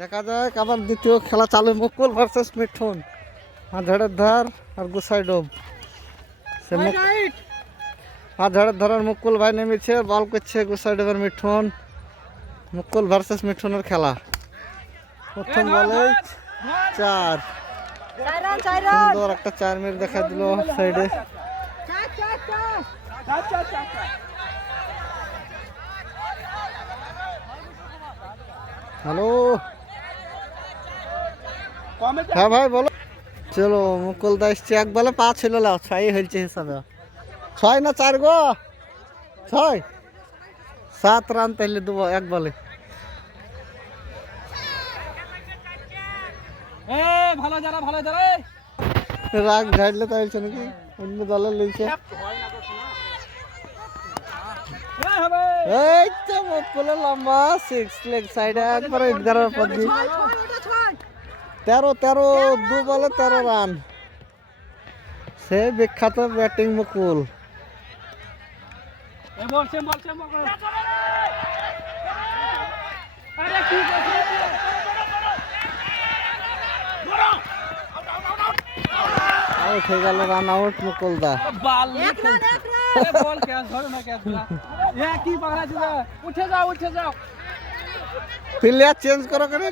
দেখা যাক আবার দ্বিতীয় খেলা চালু, মুকুল ভার্সেস মিঠুন। মাঝাড়ের ধার আর গুসাই ডোব। মাঝাড়ের ধারের মুকুল ভাই নেমেছে, বল করছে গুসাই ডোবের মিঠুন। মুকুল ভার্সেস মিঠুনের খেলা। প্রথম বলে 4। সুন্দর একটা 4 মিনিট দেখা দিল সাইডে। হ্যালো, হ্যাঁ ভাই বলো। চলো মুকুল দা এসছে, এক বলে 5 ছিল, 6 হয়েছে হিসাবে। 6 না 4 গো, 6 7 রান তাইলে দেবো এক বলে। রাগ ঝাড়লে তাইছে নাকি অন্য দলের লইছে। এই তো মুকুলের লম্বা 6 লেগ সাইডে একবারে 11 পর দি 13 2 বলে 13 রান। সে বিখ্যাত ব্যাটিং মুকুল। উঠে গেল, রান আউট মুকুল দা। প্লেয়ার চেঞ্জ করো করে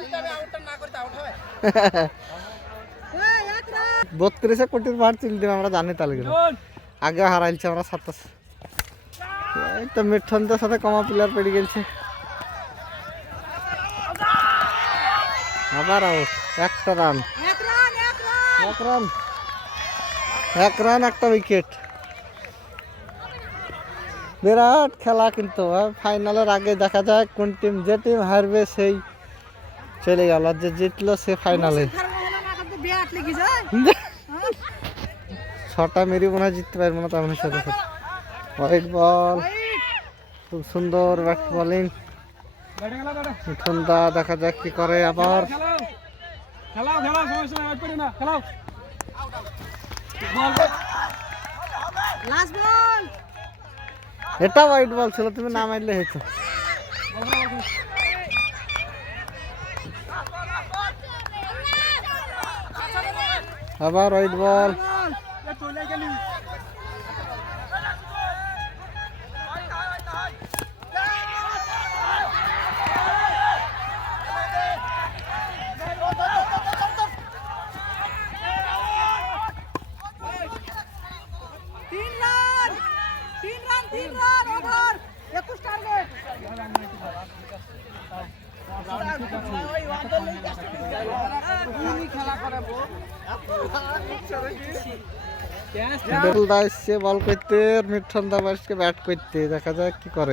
32 কোটির বার চিল দিব আমরা জানি, তাহলে আগে হারাইছে আমরা 27। এই তো মিঠুনদের সাথে কমা প্লেয়ার পেড়ে গেছে। আবার আউট, একটা রান, এক রান একটা উইকেট। বিরাট খেলা কিন্তু ফাইনালের আগে দেখা যায় কোন টিম, যে টিম হারবে সেই চলে গেল, আর যে জিতলো সে ফাইনালে। 6টা মেরি মনে হয় জিততে পারবো না তেমন সাথে সাথে। হোয়াইট বল, খুব সুন্দর ব্যাট বোলিং মিঠুন দা। দেখা যাক কি করে আবার। এটা হোয়াইট বল ছিল, তুমি না মারলে হয়েছে। আবার হোয়াইট বল। বল করতে, মিঠুন দা বাসকে ব্যাট করতে। দেখা যাক কি করে।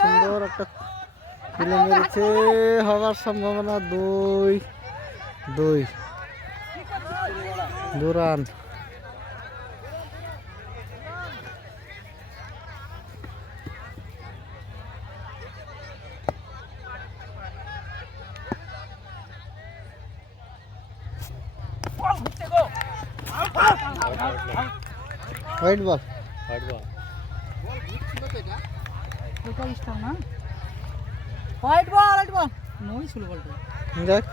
সুন্দর একটা ফিল্ম মেরেছে, হওয়ার সম্ভাবনা 2 রান। হোয়াইট বল, দেখ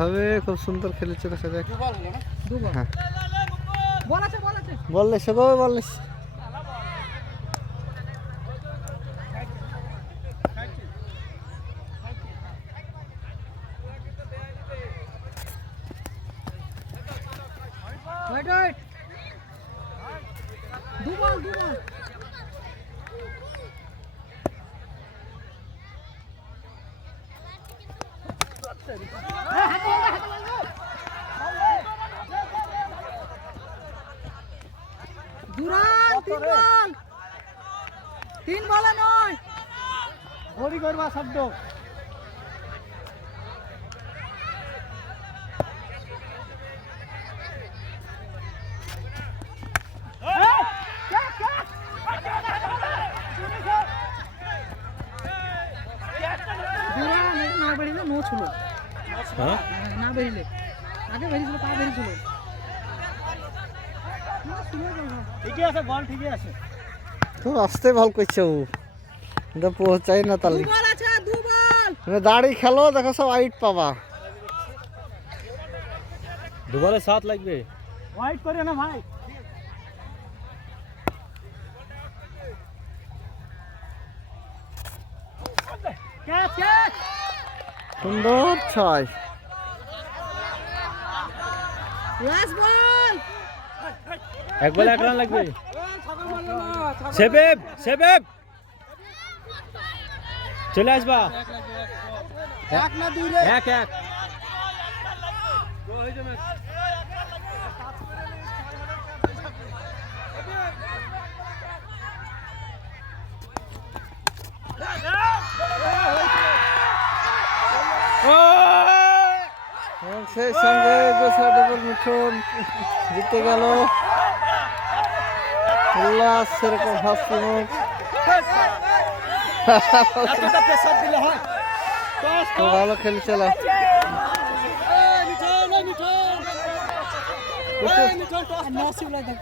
হবে খুব সুন্দর খেলেছে। দেখা যাক, বললে সে বললে তিন বলে নয় ঘড়ি করবা শব্দ। দুরান বেরিয়েছিল হ্যাঁ না বেরিলে আগে বেরিয়েছিল পা বেরিয়েছিল ঠিকই আছে বল ঠিকই আছে তো আসতে বল করছে ও এটা পৌঁছাই না তালি বল আছে দু বল তুমি দাড়ি খেলো দেখো সব আইট পাবা দুবারে 7 লাগবে ওয়াইট করে না ভাই ক্যাচ ক্যাচ সুন্দর 6 লাস্ট বল এক বলে 1 রান লাগবে সেবেব সেবেব চলে আসবা এক না দুই রে এক এক এবং সেই সঙ্গে গোসাইডেবল মিঠুন জিতে গেল উল্লাস সেরকম হাসি মুখ এতটা প্রেসার দিলে হয় তো ভালো খেলছিল মিঠুন মিঠুন মিঠুন টস নসিব লাগে